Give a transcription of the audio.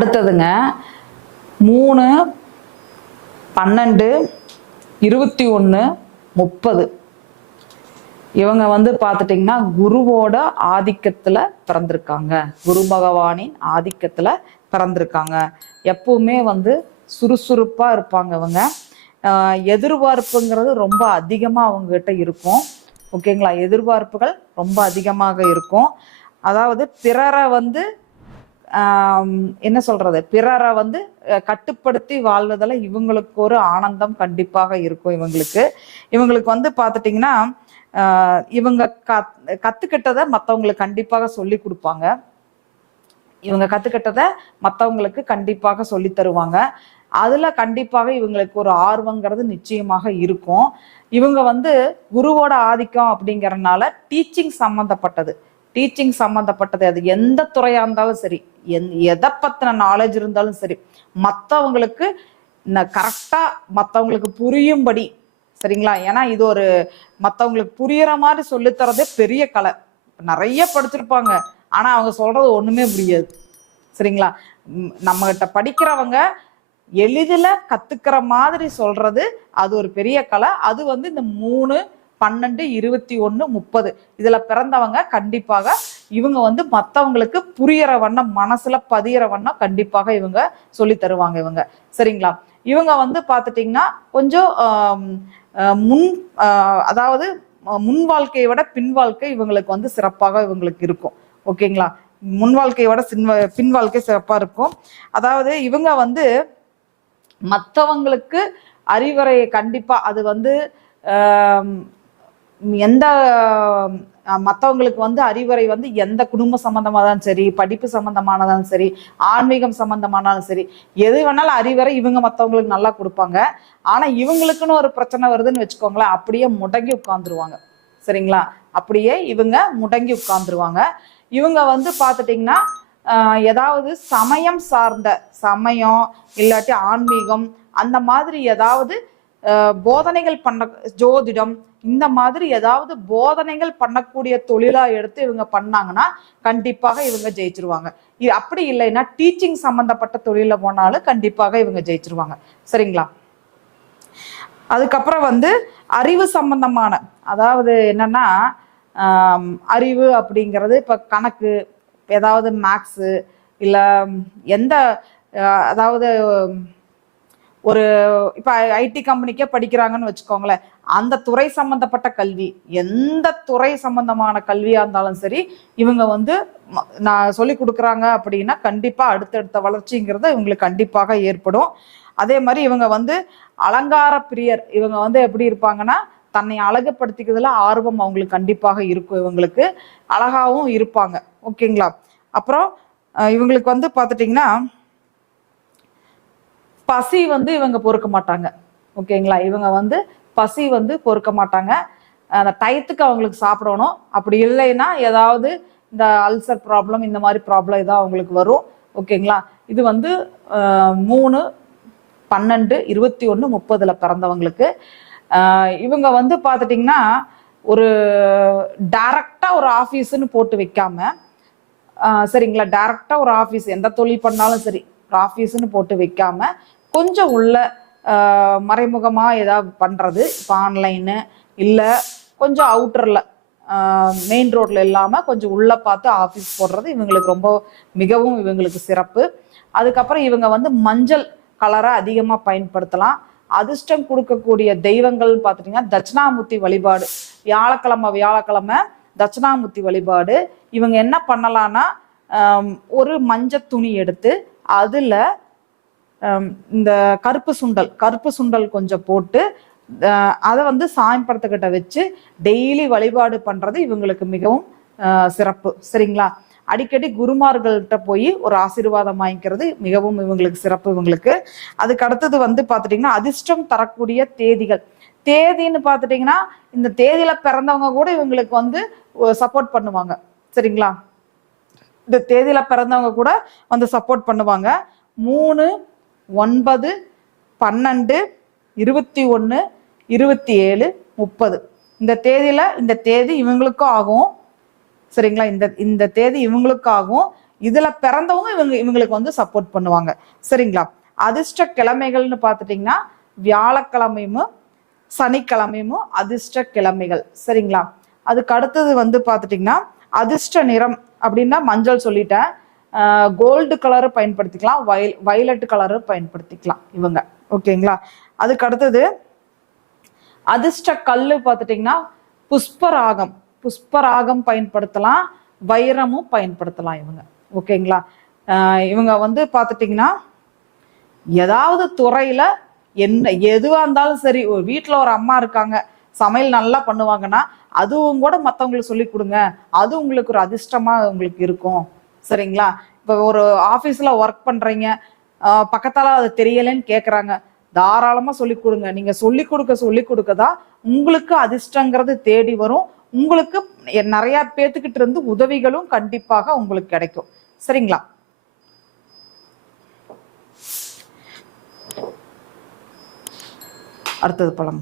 அடுத்ததுங்க மூணு பன்னெண்டு இருபத்தி ஒன்று முப்பது. இவங்க வந்து பார்த்துட்டிங்கன்னா குருவோட ஆதிக்கத்தில் பிறந்திருக்காங்க. குரு பகவானின் ஆதிக்கத்தில் பிறந்திருக்காங்க. எப்பவுமே வந்து சுறுசுறுப்பாக இருப்பாங்க இவங்க. எதிர்பார்ப்புங்கிறது ரொம்ப அதிகமாக அவங்ககிட்ட இருக்கும். ஓகேங்களா? எதிர்பார்ப்புகள் ரொம்ப அதிகமாக இருக்கும். அதாவது பிறரை வந்து என்ன சொல்றது? பிறரை வந்து கட்டுப்படுத்தி வாழ்வதில் இவங்களுக்கு ஒரு ஆனந்தம் கண்டிப்பாக இருக்கும் இவங்களுக்கு. இவங்களுக்கு வந்து பார்த்துட்டிங்கன்னா இவங்க கத் கற்றுக்கிட்டதை மற்றவங்களுக்கு கண்டிப்பாக சொல்லி கொடுப்பாங்க. இவங்க கற்றுக்கிட்டதை மற்றவங்களுக்கு கண்டிப்பாக சொல்லி தருவாங்க. அதில் கண்டிப்பாக இவங்களுக்கு ஒரு ஆர்வங்கிறது நிச்சயமாக இருக்கும். இவங்க வந்து குருவோட ஆதிக்கம் அப்படிங்கறதுனால டீச்சிங் சம்மந்தப்பட்டது டீச்சிங் சம்மந்தப்பட்டது அது எந்த துறையா இருந்தாலும் சரி எந் எதை பத்தின நாலேஜ் இருந்தாலும் சரி மற்றவங்களுக்கு கரெக்டா மற்றவங்களுக்கு புரியும்படி சரிங்களா? ஏன்னா இது ஒரு மற்றவங்களுக்கு புரியுற மாதிரி சொல்லித்தரதே பெரிய கலை. நிறைய படிச்சிருப்பாங்க. ஆனா அவங்க சொல்றது ஒண்ணுமே புரியாது. சரிங்களா? நம்ம கிட்ட படிக்கிறவங்க எளிதில் கத்துக்கிற மாதிரி சொல்றது அது ஒரு பெரிய கலை. அது வந்து இந்த மூணு பன்னெண்டு இருபத்தி ஒன்று முப்பது. இதில் பிறந்தவங்க கண்டிப்பாக இவங்க வந்து மற்றவங்களுக்கு புரியற வண்ணம் மனசில் பதியிற வண்ணம் கண்டிப்பாக இவங்க சொல்லி தருவாங்க இவங்க. சரிங்களா? இவங்க வந்து பார்த்துட்டிங்கன்னா கொஞ்சம் முன் அதாவது முன் வாழ்க்கையை விட பின் வாழ்க்கை இவங்களுக்கு வந்து சிறப்பாக இவங்களுக்கு இருக்கும். ஓகேங்களா? முன் வாழ்க்கையை விட சின் பின் வாழ்க்கை சிறப்பாக இருக்கும். அதாவது இவங்க வந்து மற்றவங்களுக்கு அறிவுரையை கண்டிப்பாக அது வந்து எந்த மற்றவங்களுக்கு வந்து அறிவுரை வந்து எந்த குடும்ப சம்பந்தமானாலும் சரி படிப்பு சம்மந்தமானதாலும் சரி ஆன்மீகம் சம்பந்தமானாலும் சரி எது வேணாலும் அறிவுரை இவங்க மற்றவங்களுக்கு நல்லா கொடுப்பாங்க. ஆனால் இவங்களுக்குன்னு ஒரு பிரச்சனை வருதுன்னு வச்சுக்கோங்களேன் அப்படியே முடங்கி உட்காந்துருவாங்க சரிங்களா? அப்படியே இவங்க முடங்கி உட்காந்துருவாங்க இவங்க வந்து பார்த்துட்டிங்கன்னா ஏதாவது சமயம் சார்ந்த சமயம் இல்லாட்டி ஆன்மீகம் அந்த மாதிரி ஏதாவது போதனைகள் பண்ண ஜோதிடம் இந்த மாதிரி ஏதாவது போதனைகள் பண்ணக்கூடிய தொழிலா எடுத்து இவங்க பண்ணாங்கன்னா கண்டிப்பாக இவங்க ஜெயிச்சிருவாங்க. இ- அப்படி இல்லைன்னா டீச்சிங் சம்பந்தப்பட்ட தொழில போனாலும் கண்டிப்பாக இவங்க ஜெயிச்சிருவாங்க. சரிங்களா? அதுக்கப்புறம் வந்து அறிவு சம்பந்தமான அதாவது என்னன்னா அறிவு அப்படிங்கிறது இப்போ கணக்கு ஏதாவது மேக்ஸு இல்லை எந்த அதாவது ஒரு இப்போ ஐடி கம்பெனிக்கே படிக்கிறாங்கன்னு வச்சுக்கோங்களேன். அந்த துறை சம்பந்தப்பட்ட கல்வி எந்த துறை சம்பந்தமான கல்வியாக இருந்தாலும் சரி இவங்க வந்து நான் சொல்லி கொடுக்குறாங்க அப்படின்னா கண்டிப்பாக அடுத்தடுத்த வளர்ச்சிங்கிறது இவங்களுக்கு கண்டிப்பாக ஏற்படும். அதே மாதிரி இவங்க வந்து அலங்கார பிரியர் இவங்க வந்து எப்படி இருப்பாங்கன்னா தன்னை அழகுபடுத்திக்கிறதுல ஆர்வம் அவங்களுக்கு கண்டிப்பாக இருக்கும் இவங்களுக்கு. அழகாகவும் இருப்பாங்க. ஓகேங்களா? அப்புறம் இவங்களுக்கு வந்து பார்த்துட்டிங்கன்னா பசி வந்து இவங்க பொறுக்க மாட்டாங்க. ஓகேங்களா? இவங்க வந்து பசி வந்து பொறுக்க மாட்டாங்க. அந்த டயத்துக்கு அவங்களுக்கு சாப்பிடணும். அப்படி இல்லைன்னா ஏதாவது இந்த அல்சர் ப்ராப்ளம் இந்த மாதிரி ப்ராப்ளம் ஏதாவது அவங்களுக்கு வரும். ஓகேங்களா? இது வந்து மூணு பன்னெண்டு இருபத்தி ஒன்று முப்பதில் பிறந்தவங்களுக்கு. இவங்க வந்து பார்த்துட்டிங்கன்னா ஒரு டைரக்டாக ஒரு ஆஃபீஸுன்னு போட்டு வைக்காம சரிங்களா? டைரக்டாக ஒரு ஆஃபீஸ் எந்த தொழில் பண்ணாலும் சரி ஒரு ஆஃபீஸுன்னு போட்டு வைக்காம கொஞ்சம் உள்ள மறைமுகமாக ஏதாவது பண்ணுறது இப்போ ஆன்லைனு இல்லை கொஞ்சம் அவுட்டரில் மெயின் ரோட்டில் இல்லாமல் கொஞ்சம் உள்ளே பார்த்து ஆஃபீஸ் போடுறது இவங்களுக்கு ரொம்ப மிகவும் இவங்களுக்கு சிறப்பு. அதுக்கப்புறம் இவங்க வந்து மஞ்சள் கலரை அதிகமாக பயன்படுத்தலாம். அதிர்ஷ்டம் கொடுக்கக்கூடிய தெய்வங்கள்னு பார்த்துட்டிங்கன்னா தட்சிணாமூர்த்தி வழிபாடு வியாழக்கிழமை வியாழக்கிழமை தட்சிணாமூர்த்தி வழிபாடு. இவங்க என்ன பண்ணலான்னா ஒரு மஞ்சள் துணி எடுத்து அதில் இந்த கருப்பு சுண்டல் கருப்பு சுண்டல் கொஞ்சம் போட்டு அதை வந்து சாயம்படத்துக்கிட்ட வச்சு டெய்லி வழிபாடு பண்ணுறது இவங்களுக்கு மிகவும் சிறப்பு. சரிங்களா? அடிக்கடி குருமார்கள்ட்ட போய் ஒரு ஆசீர்வாதம் வாங்கிக்கிறது மிகவும் இவங்களுக்கு சிறப்பு இவங்களுக்கு. அதுக்கு அடுத்தது வந்து பார்த்துட்டிங்கன்னா அதிர்ஷ்டம் தரக்கூடிய தேதிகள். தேதின்னு பார்த்துட்டிங்கன்னா இந்த தேதியில் பிறந்தவங்க கூட இவங்களுக்கு வந்து சப்போர்ட் பண்ணுவாங்க. சரிங்களா? இந்த தேதியில் பிறந்தவங்க கூட வந்து சப்போர்ட் பண்ணுவாங்க. மூணு ஒன்பது பன்னெண்டு இருபத்தி ஒன்று இருபத்தி ஏழு முப்பது. இந்த தேதியில் இந்த தேதி இவங்களுக்கும் ஆகும். சரிங்களா? இந்த இந்த தேதி இவங்களுக்கும் ஆகும். இதில் பிறந்தவங்க இவங்க இவங்களுக்கு வந்து சப்போர்ட் பண்ணுவாங்க. சரிங்களா? அதிர்ஷ்ட கிழமைகள்னு பார்த்துட்டிங்கன்னா வியாழக்கிழமையும் சனிக்கிழமையும் அதிர்ஷ்ட கிழமைகள். சரிங்களா? அதுக்கு அடுத்தது வந்து பார்த்துட்டிங்கன்னா அதிர்ஷ்ட நிறம் அப்படின்னா மஞ்சள் சொல்லிட்டேன். கோல்டு கலரு பயன்படுத்திக்கலாம் வயல் வயலட் கலரு பயன்படுத்திக்கலாம் இவங்க. ஓகேங்களா? அதுக்கு அடுத்தது அதிர்ஷ்ட கல் பார்த்துட்டிங்கன்னா புஷ்பராகம். புஷ்பராகம் பயன்படுத்தலாம் வைரமும் பயன்படுத்தலாம் இவங்க. ஓகேங்களா? இவங்க வந்து பார்த்துட்டிங்கன்னா ஏதாவது துறையில் என்ன எதுவாக இருந்தாலும் சரி ஒரு வீட்டில் ஒரு அம்மா இருக்காங்க சமையல் நல்லா பண்ணுவாங்கன்னா அதுவும் கூட மற்றவங்களுக்கு சொல்லி கொடுங்க. அது உங்களுக்கு ஒரு அதிர்ஷ்டமாக உங்களுக்கு இருக்கும். சரிங்களா? இப்போ ஒரு ஆஃபீஸில் ஒர்க் பண்ணுறீங்க பக்கத்தால் அது தெரியலைன்னு கேட்குறாங்க தாராளமாக சொல்லி கொடுங்க. நீங்கள் சொல்லி கொடுக்க சொல்லி கொடுக்க தான் உங்களுக்கு அதிர்ஷ்டங்கிறது தேடி வரும். உங்களுக்கு நிறைய பேத்துக்கிட்டு இருந்து உதவிகளும் கண்டிப்பாக உங்களுக்கு கிடைக்கும். சரிங்களா? அடுத்தது பழம்.